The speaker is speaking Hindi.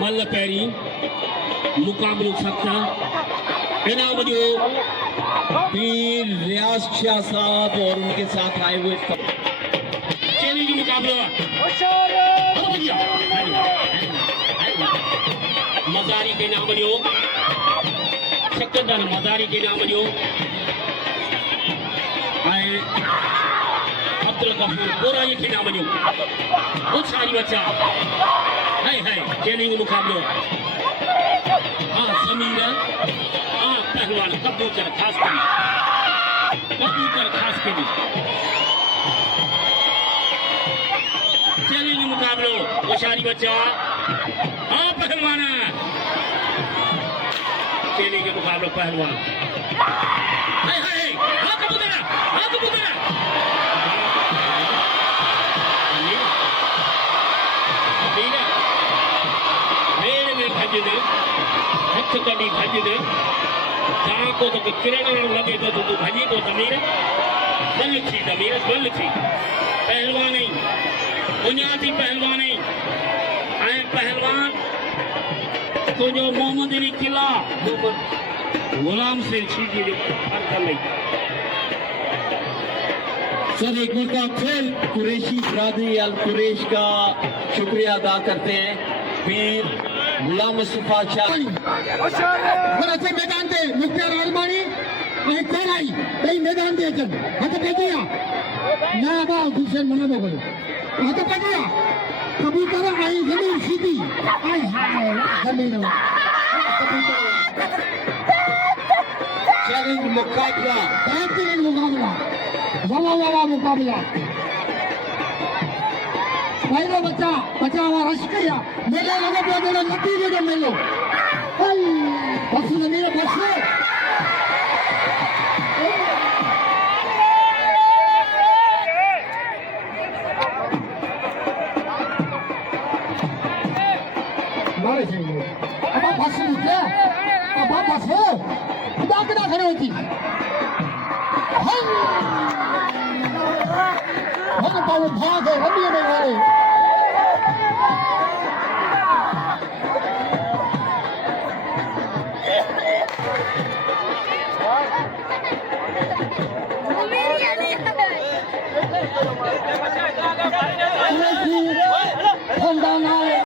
मल पैरी मुकाबलो सख्ता इनाम जो पीर रियाज शाह साहब और उनके साथ आए हुए चैलेंज मुकाबला मजारी के नाम जो शक्करदान मजारी के नाम जो आए अब्दुल गफूर बोराई के नाम जो उछारी बच्चा हाय हाय चैलेंज मुकाबलो हाँ समीरा हाँ पहलवान कबूतर खास के चैलेंज मुकाबलो उछारी बच्चा हाँ पहलवान चैलेंज मुकाबलो पहलवान हाय हाय हाँ कबूतर भजने हथ कभी भजने जहाँ को तो किरण लगे तो तू भजी तो तमीर बल थी पहलवान नहीं बुनियादी पहलवान नहीं आए पहलवान तो जो मोहम्मद अली किला गुलाम से छीजी सर एक मौका फिर कुरैशी बरादरी अल कुरैश का शुक्रिया अदा करते हैं पीर गुलाम मुस्तफा शाह बरसे मैदान दे मुख्तार अलमानी एक कोलाई कई मैदान दे जन हत पेटिया ना बा हुसैन मना दो बोले हत पेटिया कबूतर आई जमीन सीधी आई हाय जमीन चैलेंज मुकाबला बेहतरीन मुकाबला वाह मुकाबला पहले बच्चा हमारा रश किया मेले लोगों को बोले नतीजे के मेलो बस मेरे बस मारे चाहिए अब बस निकले अब बस हो खुदा कितना खड़े होती हम तो भाग है रंडी में मारे Pandana